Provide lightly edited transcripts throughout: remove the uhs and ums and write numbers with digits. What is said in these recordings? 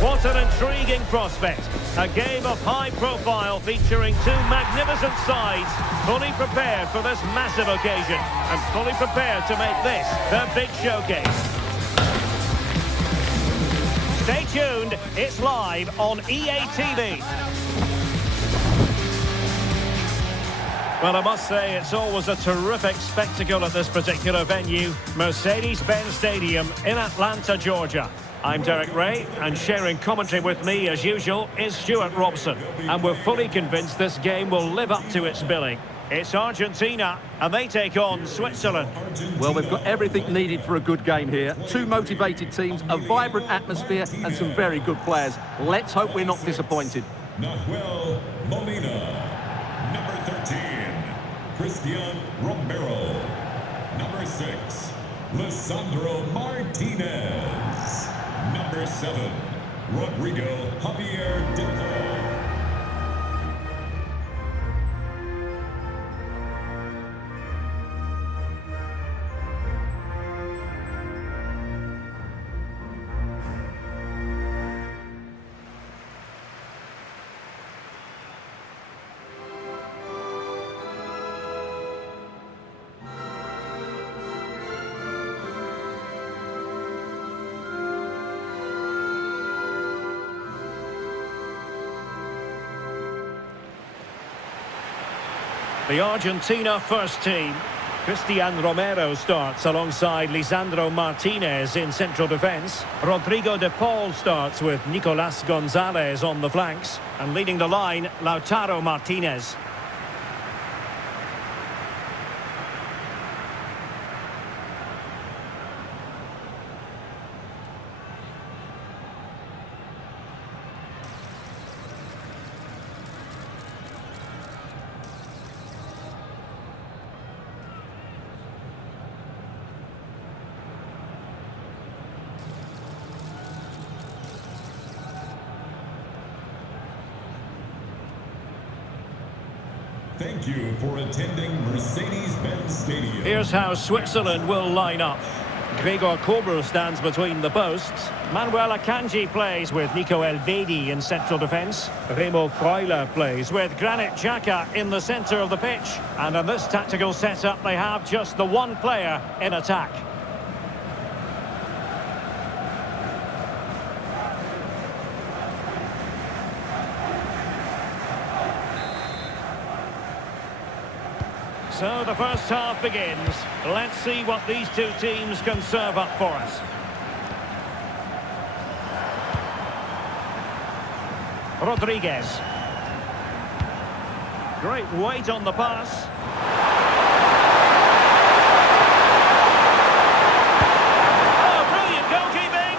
What an intriguing prospect. A game of high profile featuring two magnificent sides, fully prepared for this massive occasion and fully prepared to make this their big showcase. Stay tuned, it's live on EA TV. Well, I must say, it's always a terrific spectacle at this particular venue, Mercedes-Benz Stadium in Atlanta, Georgia. I'm Derek Ray, and sharing commentary with me, as usual, is Stuart Robson. And we're fully convinced this game will live up to its billing. It's Argentina, and they take on Switzerland. Well, they've got everything needed for a good game here. Two motivated teams, a vibrant atmosphere, and some very good players. Let's hope we're not disappointed. Nahuel Molina. Number 13, Christian Romero. Number 6, Lisandro Martinez. Number 7, Rodrigo Javier de Paul. The Argentina first team. Christian Romero starts alongside Lisandro Martinez in central defence. Rodrigo de Paul starts with Nicolas Gonzalez on the flanks. And leading the line, Lautaro Martinez. Thank you for attending Mercedes-Benz Stadium. Here's how Switzerland will line up. Gregor Kobel stands between the posts. Manuel Akanji plays with Nico Elvedi in central defence. Remo Freuler plays with Granit Xhaka in the centre of the pitch. And in this tactical setup, they have just the one player in attack. So the first half begins. Let's see what these two teams can serve up for us. Rodriguez. Great weight on the pass. Oh, brilliant goalkeeping!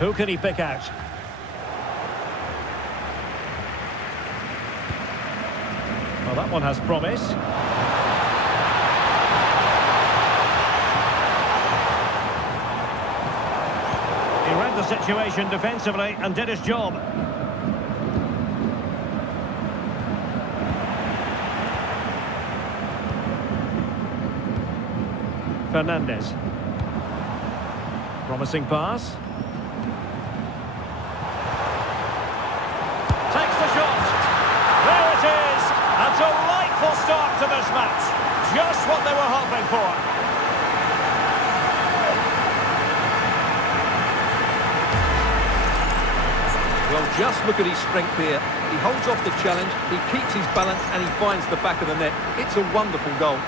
Who can he pick out? Well, that one has promise. He read the situation defensively and did his job. Fernandez. Promising pass. Takes the shot. There it is. A delightful start to this match. Just what they were hoping for. Well, just look at his strength here. He holds off the challenge, he keeps his balance, and he finds the back of the net. It's a wonderful goal.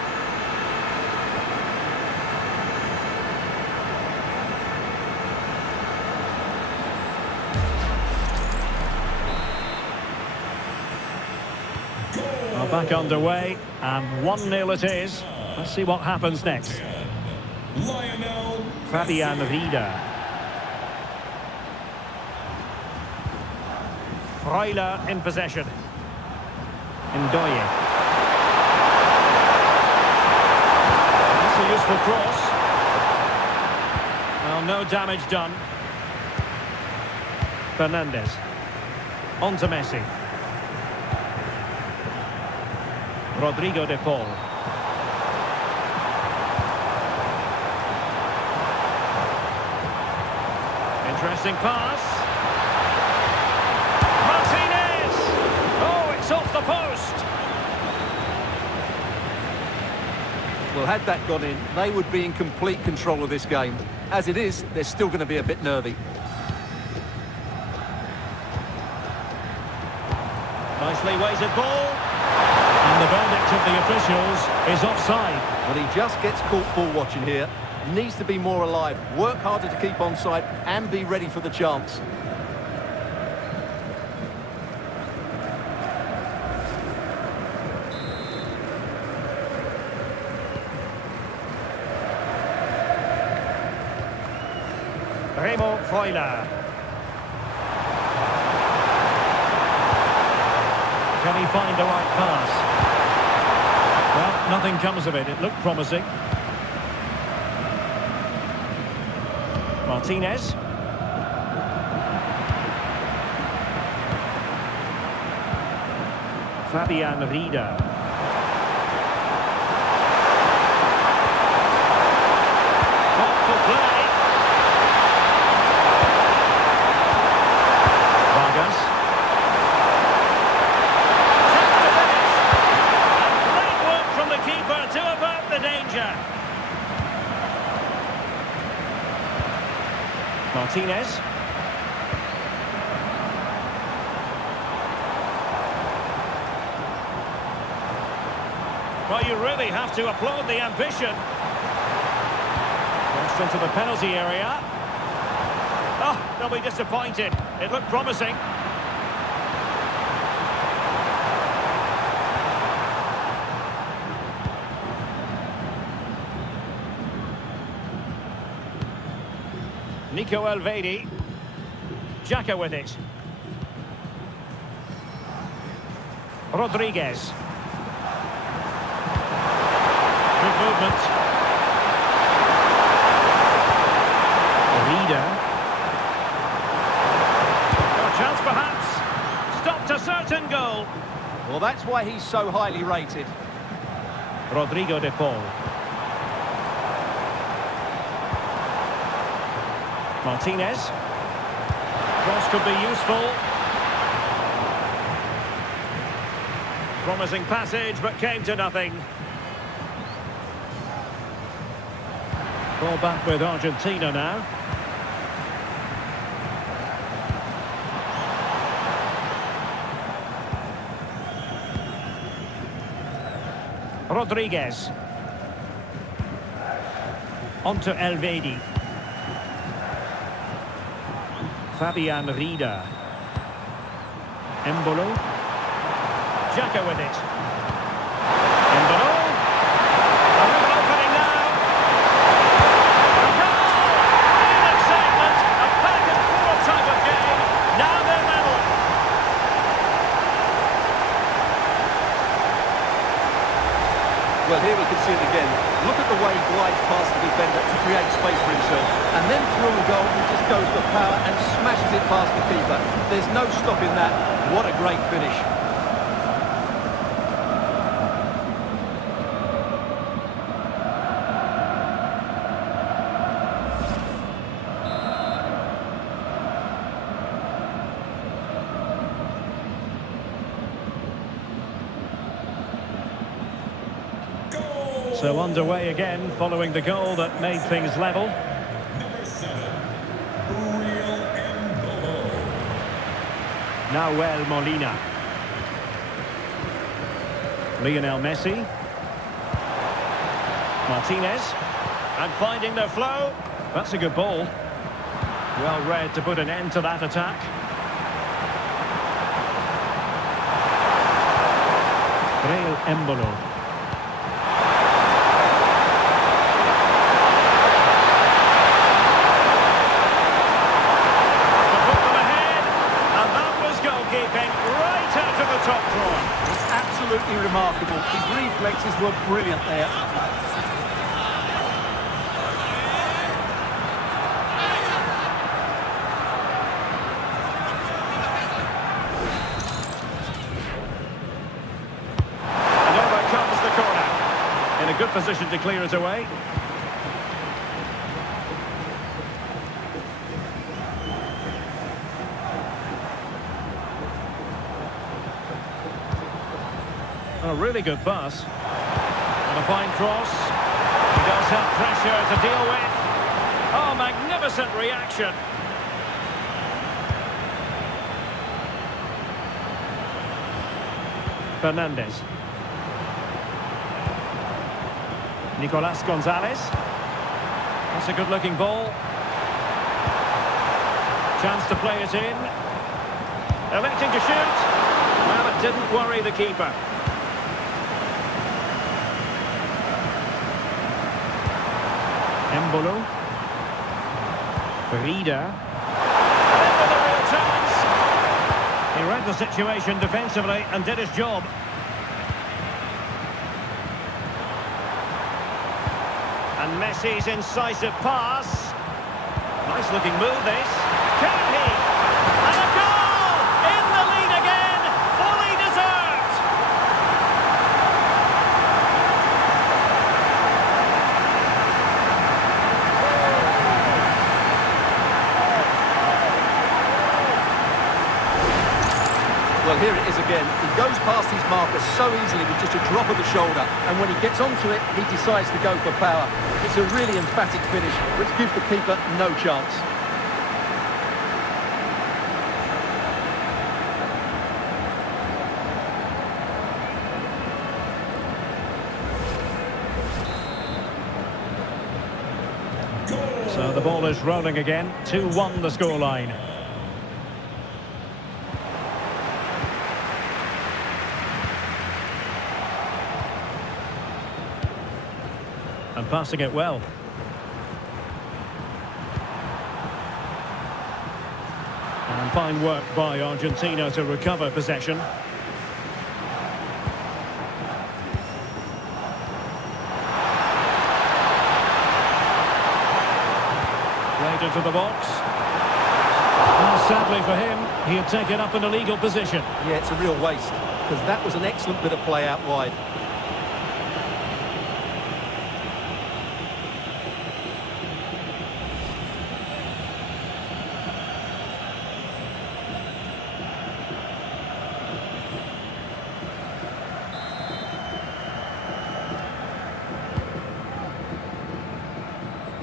Back underway, and 1-0 it is. Let's see what happens next. Fabian Rieder. Freuler in possession. Ndoye. That's a useful cross. Well, no damage done. Fernandez. On to Messi. Rodrigo de Paul. Interesting pass. Martinez! Oh, it's off the post! Well, had that gone in, they would be in complete control of this game. As it is, they're still going to be a bit nervy. Nicely weighted ball. And the verdict of the officials is offside. Well, he just gets caught ball watching here. Needs to be more alive, work harder to keep onside and be ready for the chance. Remo Freuler. Can he find the right pass? Well, nothing comes of it. It looked promising. Martinez. Fabian Rieder. Thoughtful play. Vargas. Tipped to finish. And great work from the keeper to avert the danger. Martinez. Well, you really have to applaud the ambition. Crossed into the penalty area. Oh, they'll be disappointed. It looked promising. Nico Elvedi. Xhaka with it. Rodriguez. Good movement. Rieder. A chance perhaps. Stopped a certain goal. Well, that's why he's so highly rated. Rodrigo de Paul. Martinez. Cross could be useful. Promising passage, but came to nothing. Ball back with Argentina now. Rodriguez. On to Elvedi. Fabian Rieder. Embolo. Xhaka with it. Embolo. A little opening now. A goal! In excitement, a back and forth type of game. Now they're level. Well, here we can see it again. Look at the way he glides past the defender to create space for himself. And then through a goal, he just goes for power and smashes it past the keeper. There's no stopping that. What a great finish. So underway again, following the goal that made things level. Number 7, Uriel Embolo. Nahuel Molina. Lionel Messi. Martinez. And finding the flow. That's a good ball. Well read to put an end to that attack. Uriel Embolo. Right out of the top drawer. It's absolutely remarkable. His reflexes were brilliant there. position to clear it away. A really good pass. And a fine cross. He does have pressure to deal with. Oh, magnificent reaction. Fernandez. Nicolas Gonzalez. That's a good-looking ball. Chance to play it in. Electing to shoot. Well, it didn't worry the keeper. Embolo. Rida. And in with a real chance. He read the situation defensively and did his job. And Messi's incisive pass. Nice looking move this. Can he? And a goal! In the lead again! Fully deserved! Well, here it is again. He goes past his marker so easily with just a drop of the shoulder, and when he gets onto it, he decides to go for power. It's a really emphatic finish, which gives the keeper no chance. So the ball is rolling again. 2-1 the scoreline. And passing it well. And fine work by Argentina to recover possession. Played into the box. Well, sadly for him, he had taken up an illegal position. Yeah, it's a real waste, because that was an excellent bit of play out wide.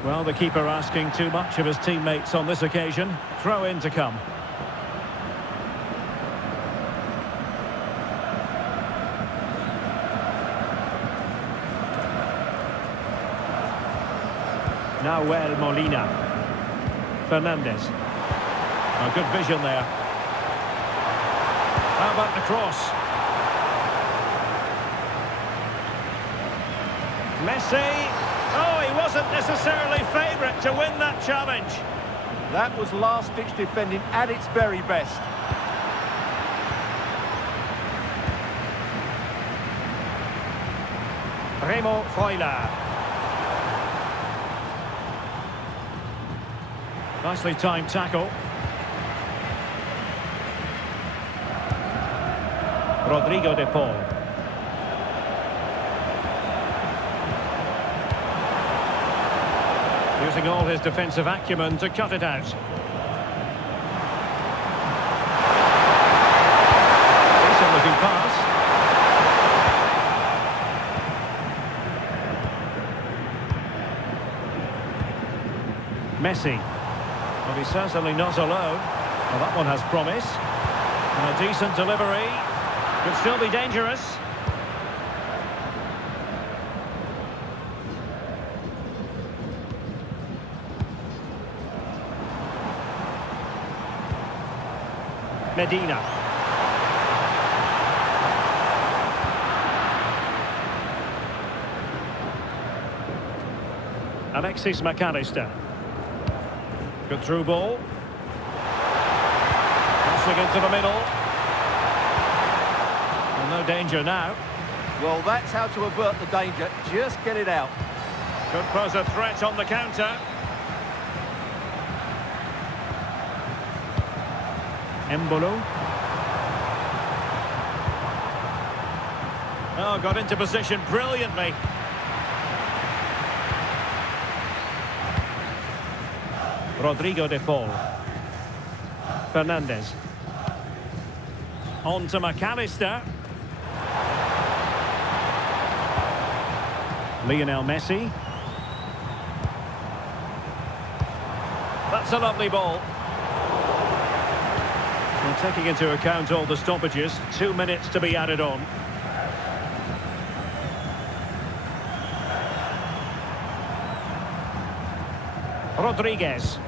Well, the keeper asking too much of his teammates on this occasion. Throw in to come. Nahuel Molina. Fernandez. Oh, good vision there. How about the cross? Messi. Oh, he wasn't necessarily favourite to win that challenge. That was last-ditch defending at its very best. Remo Freuler. Nicely timed tackle. Rodrigo de Paul. Using all his defensive acumen to cut it out. Decent looking pass. Messi. Well, he's certainly not alone. Well, that one has promise. And a decent delivery. Could still be dangerous. Medina. Alexis McAllister. Good through ball. Crossing into the middle. Well, no danger now. Well, that's how to avert the danger. Just get it out. Could pose a threat on the counter. Embolo. Oh, got into position brilliantly. Rodrigo de Paul. Fernandez. On to McAllister. Lionel Messi. That's a lovely ball. Well, taking into account all the stoppages, 2 minutes to be added on. Rodriguez.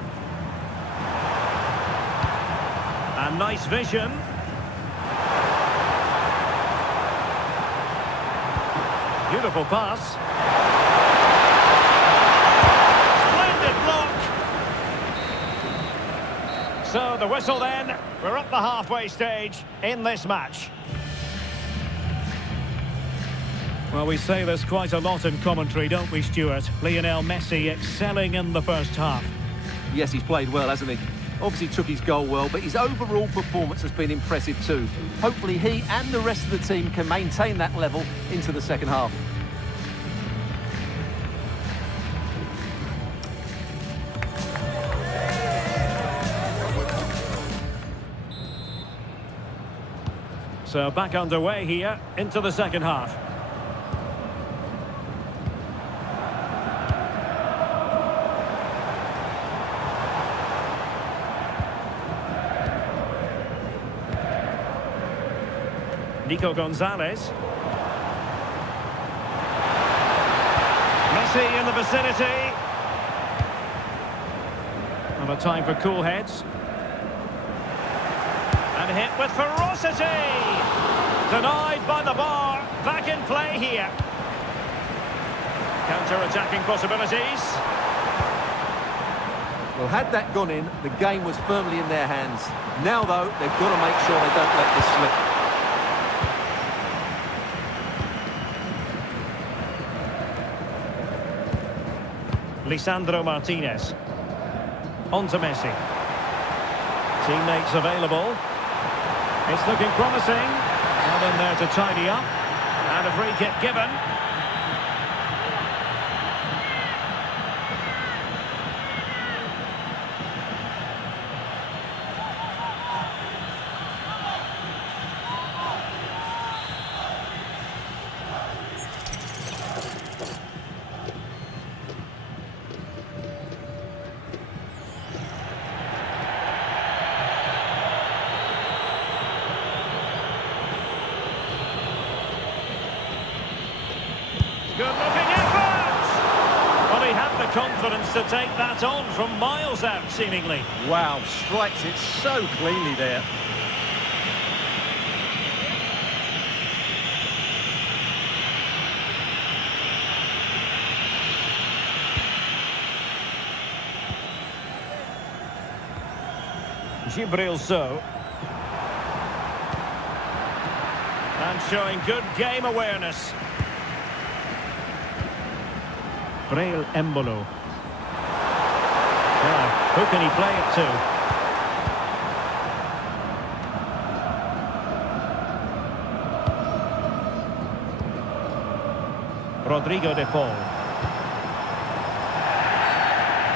And nice vision. Beautiful pass. Splendid block. So the whistle then. We're up the halfway stage in this match. Well, we say this quite a lot in commentary, don't we, Stuart? Lionel Messi excelling in the first half. Yes, he's played well, hasn't he? Obviously took his goal well, but his overall performance has been impressive too. Hopefully he and the rest of the team can maintain that level into the second half. So back underway here into the second half. Nico Gonzalez. Messi in the vicinity. And a time for cool heads. And hit with ferocity. Denied by the bar. Back in play here. Counter-attacking possibilities. Well, had that gone in, the game was firmly in their hands. Now, though, they've got to make sure they don't let this slip. Lisandro Martinez. On to Messi. Teammates available. It's looking promising. Well in there to tidy up. And a free kick given. Good-looking effort! Well, he had the confidence to take that on from miles out, seemingly. Wow, strikes it so cleanly there. Gibril So. And showing good game awareness. Breel Embolo. Now, who can he play it to? Rodrigo de Paul.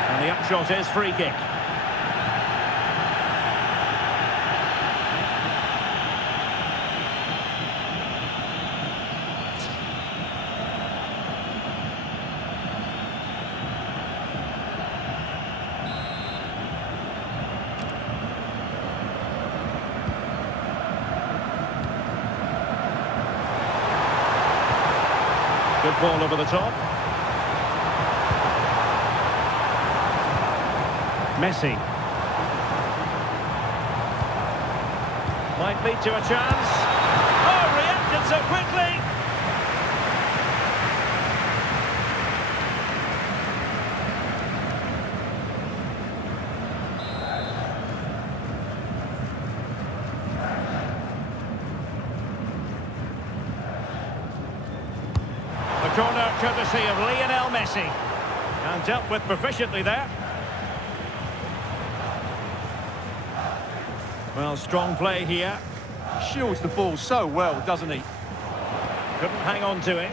And the upshot is free kick. Good ball over the top. Messi. Might lead to a chance. Oh, reacted so quickly. The corner courtesy of Lionel Messi. And dealt with proficiently there. Well, strong play here. Shields the ball so well, doesn't he? Couldn't hang on to it.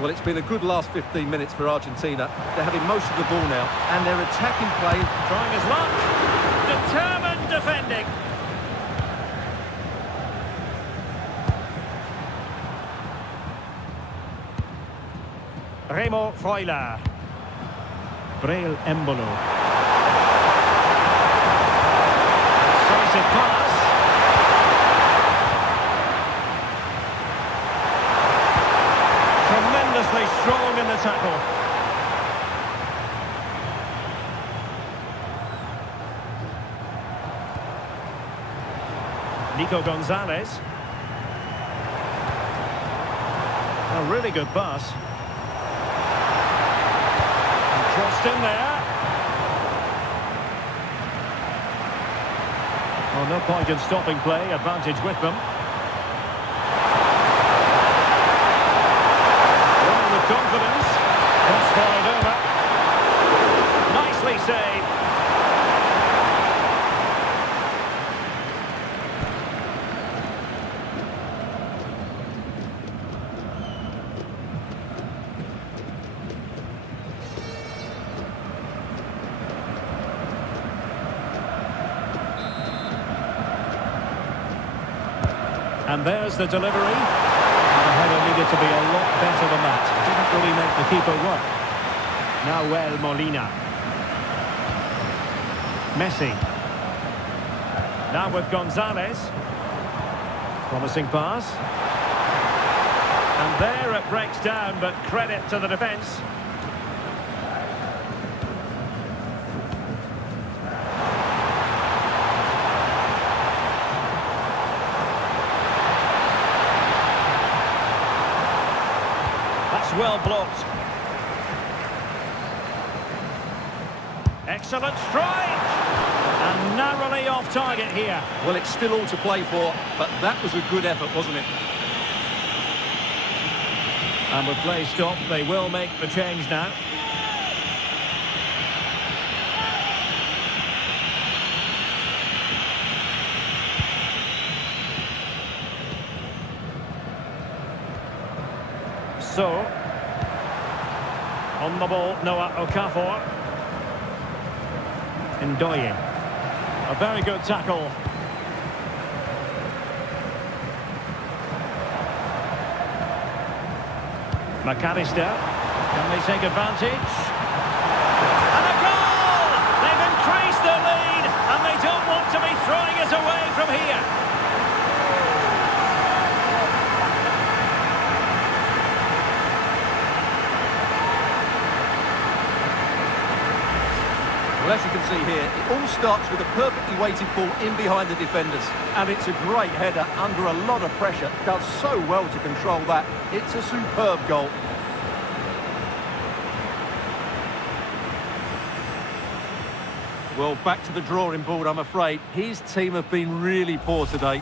Well, it's been a good last 15 minutes for Argentina. They're having most of the ball now, and their attacking play... Trying his luck. Determined defending. Remo Freuler. Breel Embolo. Decisive pass. Tremendously strong in the tackle. Nico Gonzalez. A really good pass. Crossed in there. Well, no point in stopping play. Advantage with them. Running with confidence. Cross fired over. Nicely saved. And there's the delivery. The header needed to be a lot better than that. Didn't really make the keeper work. Nahuel Molina. Messi. Now with Gonzalez. Promising pass. And there it breaks down, but credit to the defence. Well blocked. Excellent strike. And narrowly off target here. Well, it's still all to play for, but that was a good effort, wasn't it? And with play stopped, they will make the change now. So, on the ball, Noah Okafor. Ndoye. A very good tackle. McAllister. Can they take advantage? And a goal! They've increased their lead, and they don't want to be throwing it away from here. Well, as you can see here, it all starts with a perfectly weighted ball in behind the defenders. And it's a great header under a lot of pressure. Does so well to control that. It's a superb goal. Well, back to the drawing board, I'm afraid. His team have been really poor today.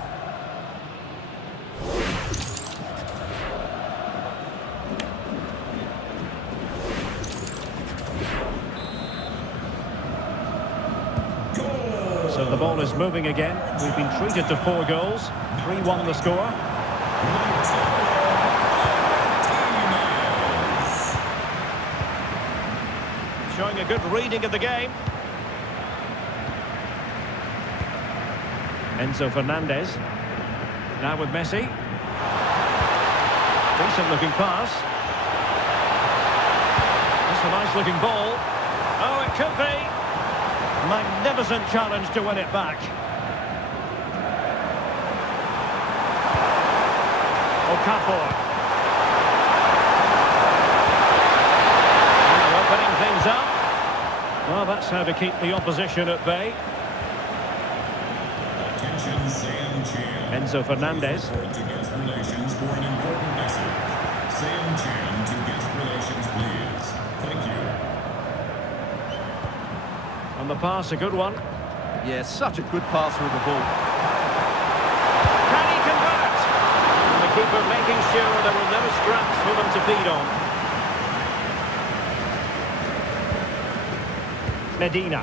So the ball is moving again. We've been treated to 4 goals. 3-1 the score. Showing a good reading of the game. Enzo Fernandez. Now with Messi. Decent looking pass. That's a nice looking ball. Oh, it could be. Magnificent challenge to win it back. Okafor. Now opening things up. Well, that's how to keep the opposition at bay. Attention, Sam Chan. Enzo Fernandez. To guest relations for an important message. Sam Chan to guest relations, please. Thank you. And the pass, a good one. Yeah, such a good passer of the ball. Can he convert? And the keeper making sure there were no scraps for them to feed on. Medina.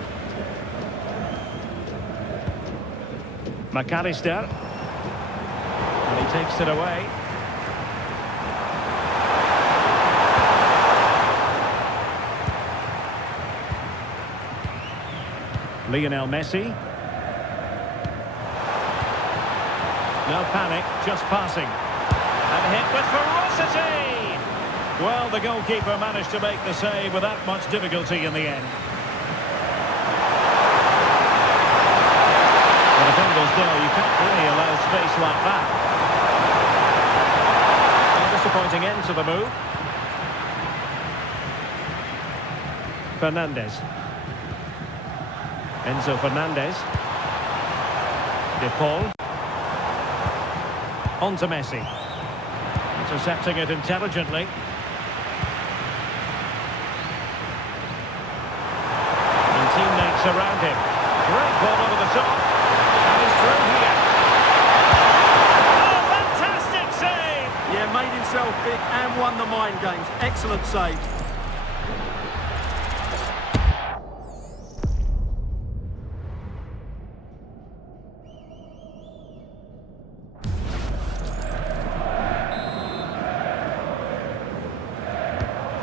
McAllister. And he takes it away. Lionel Messi. No panic, just passing. And hit with ferocity! Well, the goalkeeper managed to make the save without much difficulty in the end. The defenders know you can't really allow space like that. A disappointing end to the move. Fernandez. Enzo Fernandez. De Paul. On to Messi. Intercepting it intelligently. And teammates around him. Great ball over the top. And he's through here. Oh, fantastic save! Yeah, made himself big and won the mind games. Excellent save.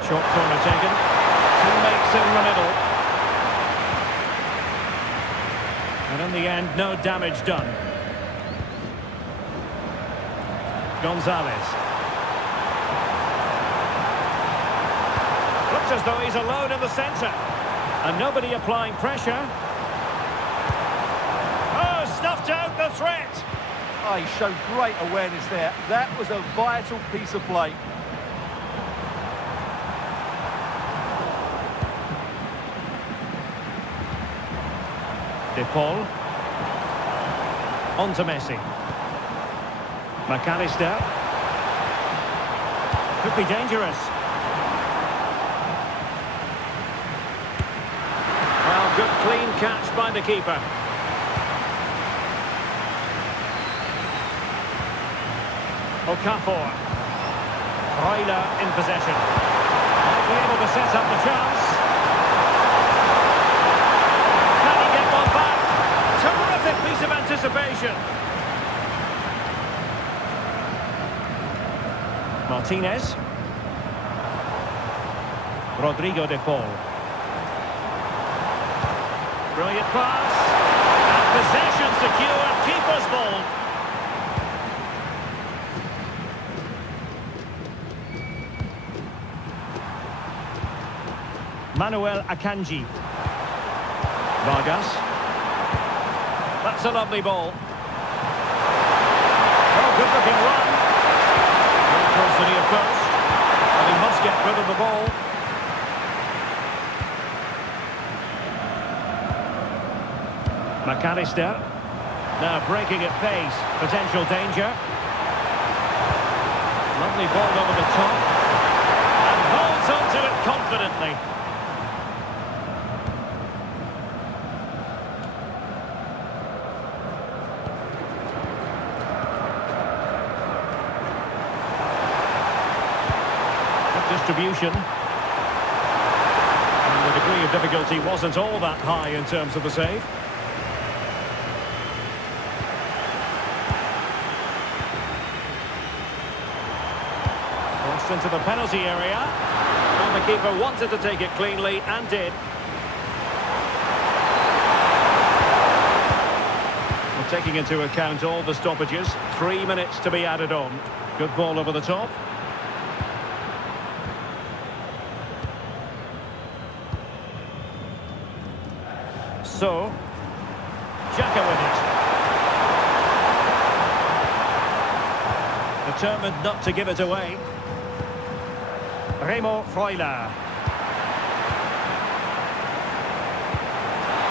Short corner taken. Teammates in the middle. And in the end, no damage done. Gonzalez. Looks as though he's alone in the centre. And nobody applying pressure. Oh, snuffed out the threat. Oh, he showed great awareness there. That was a vital piece of play. De Paul. On to Messi. McAllister. Could be dangerous. Well, good clean catch by the keeper. Okafor. Freuler in possession. Might be able to set up the chance. Terrific piece of anticipation. Martinez. Rodrigo de Paul. Brilliant pass. And possession secure. Keeper's ball. Manuel Akanji. Vargas. That's a lovely ball. Oh, good-looking run. Very close to the near post. And he must get rid of the ball. McAllister. Now breaking at pace. Potential danger. Lovely ball over the top. And holds onto it confidently. Distribution. And the degree of difficulty wasn't all that high in terms of the save. Crossed into the penalty area. And the keeper wanted to take it cleanly and did. Well, taking into account all the stoppages, 3 minutes to be added on. Good ball over the top. So, Xhaka with it. Determined not to give it away. Remo Freuler.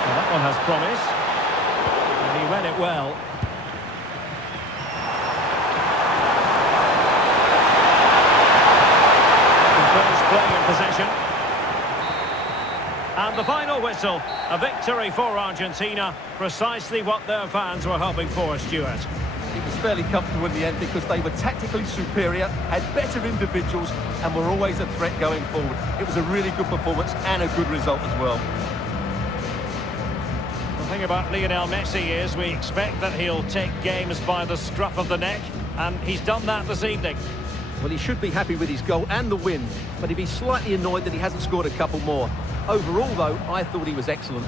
Well, that one has promise. And he read it well. Composed play in possession. And the final whistle, a victory for Argentina, precisely what their fans were hoping for, Stuart. It was fairly comfortable in the end because they were tactically superior, had better individuals and were always a threat going forward. It was a really good performance and a good result as well. The thing about Lionel Messi is we expect that he'll take games by the scruff of the neck, and he's done that this evening. Well, he should be happy with his goal and the win, but he'd be slightly annoyed that he hasn't scored a couple more. Overall, though, I thought he was excellent.